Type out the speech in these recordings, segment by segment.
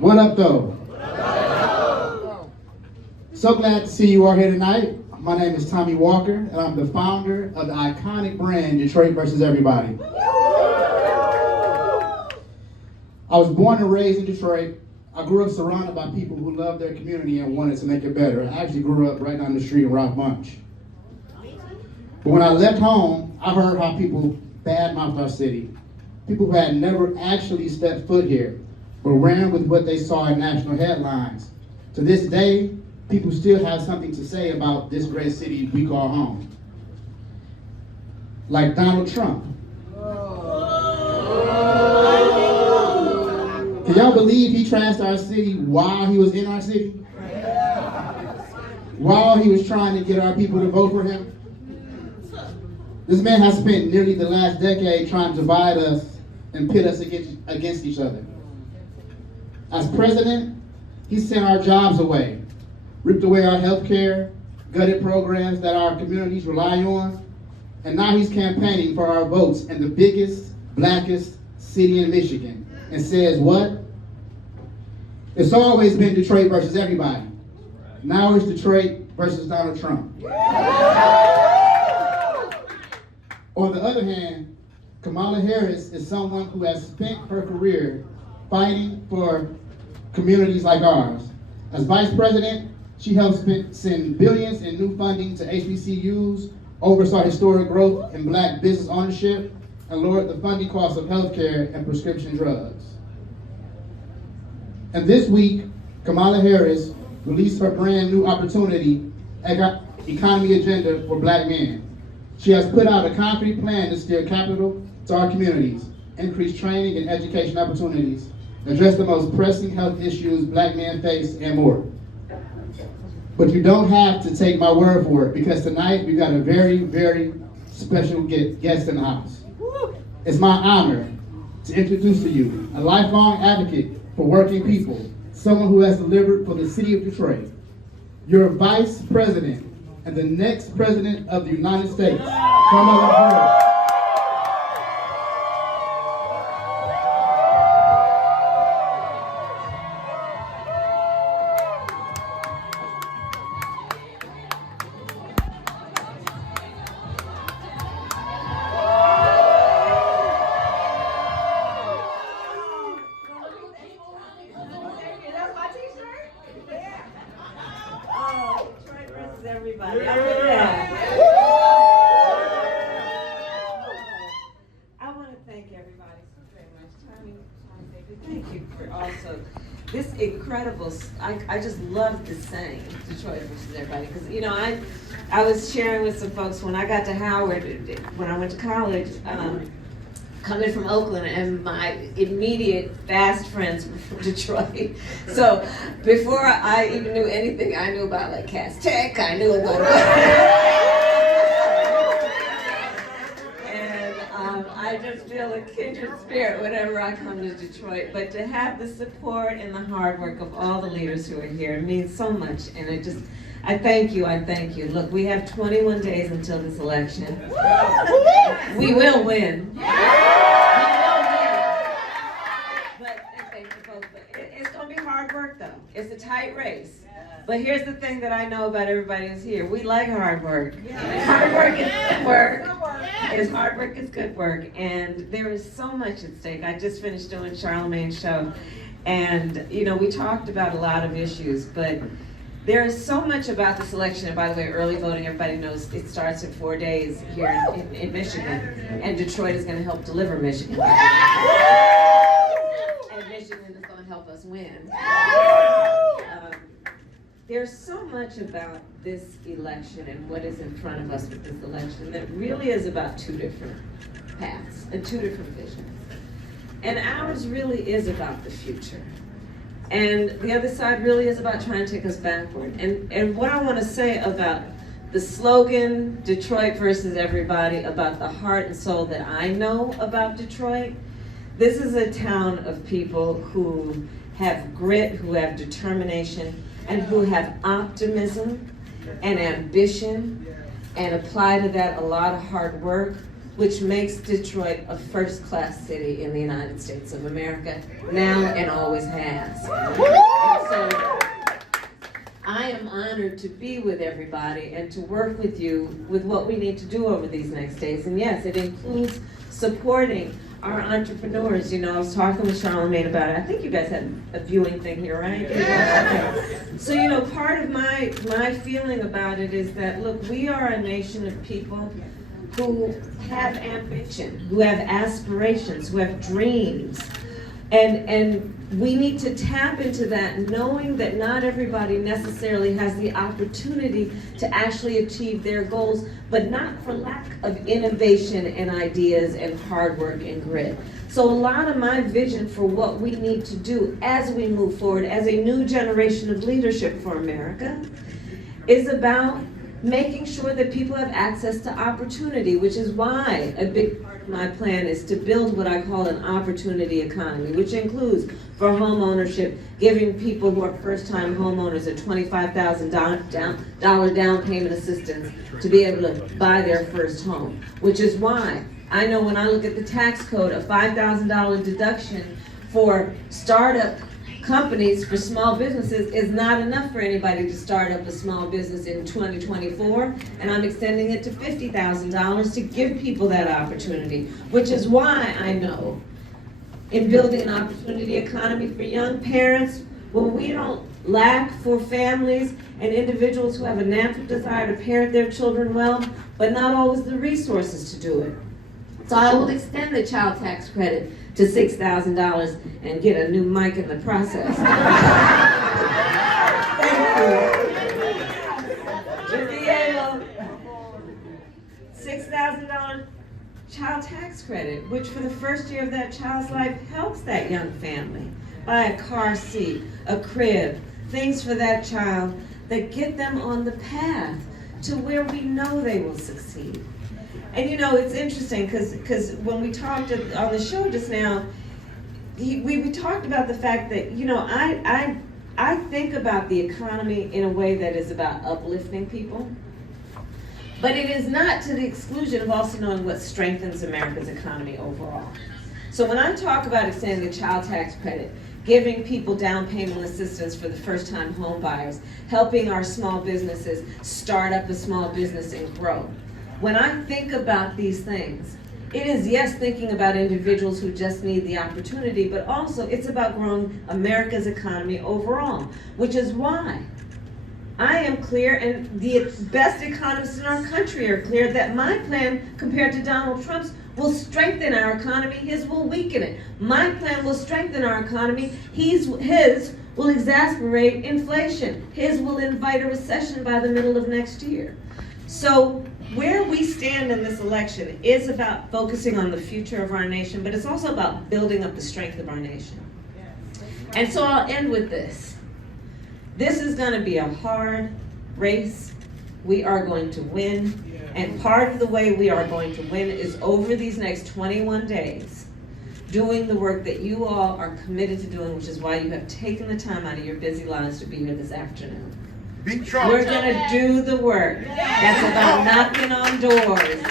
What up, though? So glad to see you all here tonight. My name is Tommy Walker, and I'm the founder of the iconic brand Detroit versus Everybody. I was born and raised in Detroit. I grew up surrounded by people who loved their community and wanted to make it better. I actually grew up right down the street in Rock Bunch. But when I left home, I heard how people badmouthed our city. People who had never actually stepped foot here, but ran with what they saw in national headlines. To this day, people still have something to say about this great city we call home. Like Donald Trump. Can y'all believe he trashed our city while he was in our city? While he was trying to get our people to vote for him? This man has spent nearly the last decade trying to divide us and pit us against each other. As president, he sent our jobs away, ripped away our health care, gutted programs that our communities rely on, and now he's campaigning for our votes in the biggest, blackest city in Michigan, and says what? It's always been Detroit versus everybody. Now it's Detroit versus Donald Trump. On the other hand, Kamala Harris is someone who has spent her career fighting for communities like ours. As vice president, she helped send billions in new funding to HBCUs, oversaw historic growth in black business ownership, and lowered the funding costs of healthcare and prescription drugs. And this week, Kamala Harris released her brand new opportunity economy agenda for black men. She has put out a concrete plan to steer capital to our communities, increase training and education opportunities, address the most pressing health issues black men face, and more. But you don't have to take my word for it, because tonight we've got a very, very special guest in the house. It's my honor to introduce to you a lifelong advocate for working people, someone who has delivered for the city of Detroit. Your vice president and the next president of the United States, Kamala Harris. Everybody. I want to thank everybody so very much. Tommy, thank you for also this incredible. I just love the saying Detroit versus everybody, because you know I was sharing with some folks when I got to Howard when I went to college. Coming from Oakland, and my immediate fast friends were from Detroit. So before I even knew anything, I knew about like Cass Tech, I knew about and I just feel a kindred spirit whenever I come to Detroit. But to have the support and the hard work of all the leaders who are here means so much, and I thank you, I thank you. Look, we have 21 days until this election. We will win. It's going to be hard work, though. It's a tight race. But here's the thing that I know about everybody who's here. We like hard work. Hard work is good work. Hard work is good work. And there is so much at stake. I just finished doing Charlamagne's show. And, you know, we talked about a lot of issues, but there is so much about this election. And by the way, early voting, everybody knows it starts in 4 days here in Michigan. And Detroit is going to help deliver Michigan. And Michigan is going to help us win. There's so much about this election and what is in front of us with this election that really is about two different paths and two different visions. And ours really is about the future. And the other side really is about trying to take us backward. And what I want to say about the slogan, Detroit versus everybody, about the heart and soul that I know about Detroit, this is a town of people who have grit, who have determination, and who have optimism and ambition, and apply to that a lot of hard work. which makes Detroit a first-class city in the United States of America, now and always has. And so, I am honored to be with everybody and to work with you with what we need to do over these next days. And yes, it includes supporting our entrepreneurs. You know, I was talking with Charlamagne about it. I think you guys had a viewing thing here, right? Okay. So, you know, part of my feeling about it is that, look, we are a nation of people who have ambition, who have aspirations, who have dreams. And we need to tap into that, knowing that not everybody necessarily has the opportunity to actually achieve their goals, but not for lack of innovation and ideas and hard work and grit. So a lot of my vision for what we need to do as we move forward as a new generation of leadership for America is about making sure that people have access to opportunity, which is why a big part of my plan is to build what I call an opportunity economy, which includes for home ownership, giving people who are first-time homeowners a $25,000 down payment assistance to be able to buy their first home, which is why I know when I look at the tax code, a $5,000 deduction for startup companies for small businesses is not enough for anybody to start up a small business in 2024, and I'm extending it to $50,000 to give people that opportunity, which is why I know in building an opportunity economy for young parents, where we don't lack for families and individuals who have a natural desire to parent their children well, but not always the resources to do it. So I will extend the child tax credit to $6,000 and get a new mic in the process. Thank you. To be able, $6,000 child tax credit, which for the first year of that child's life helps that young family buy a car seat, a crib, things for that child that get them on the path to where we know they will succeed. And you know, it's interesting because when we talked on the show just now, we talked about the fact that, you know, I think about the economy in a way that is about uplifting people, but it is not to the exclusion of also knowing what strengthens America's economy overall. So when I talk about extending the child tax credit, giving people down payment assistance for the first-time home buyers, helping our small businesses start up a small business and grow, when I think about these things, it is, yes, thinking about individuals who just need the opportunity, but also it's about growing America's economy overall, which is why I am clear, and the best economists in our country are clear, that my plan compared to Donald Trump's will strengthen our economy, his will weaken it. My plan will strengthen our economy, his will exacerbate inflation. His will invite a recession by the middle of next year. So where we stand in this election is about focusing on the future of our nation, but it's also about building up the strength of our nation. And so I'll end with this. This is going to be a hard race. We are going to win. And part of the way we are going to win is over these next 21 days, doing the work that you all are committed to doing, which is why you have taken the time out of your busy lives to be here this afternoon. We're going to do the work that's about knocking on doors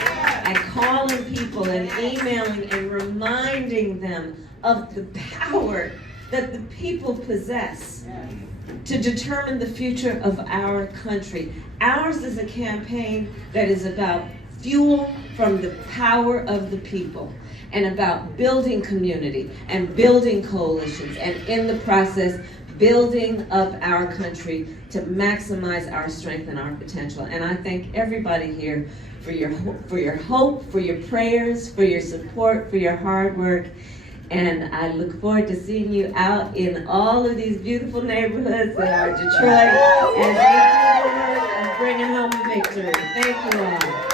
and calling people and emailing and reminding them of the power that the people possess to determine the future of our country. Ours is a campaign that is about fuel from the power of the people and about building community and building coalitions and in the process building up our country to maximize our strength and our potential. And I thank everybody here for your hope, for your prayers, for your support, for your hard work. And I look forward to seeing you out in all of these beautiful neighborhoods that are Detroit and bringing home a victory. Thank you all.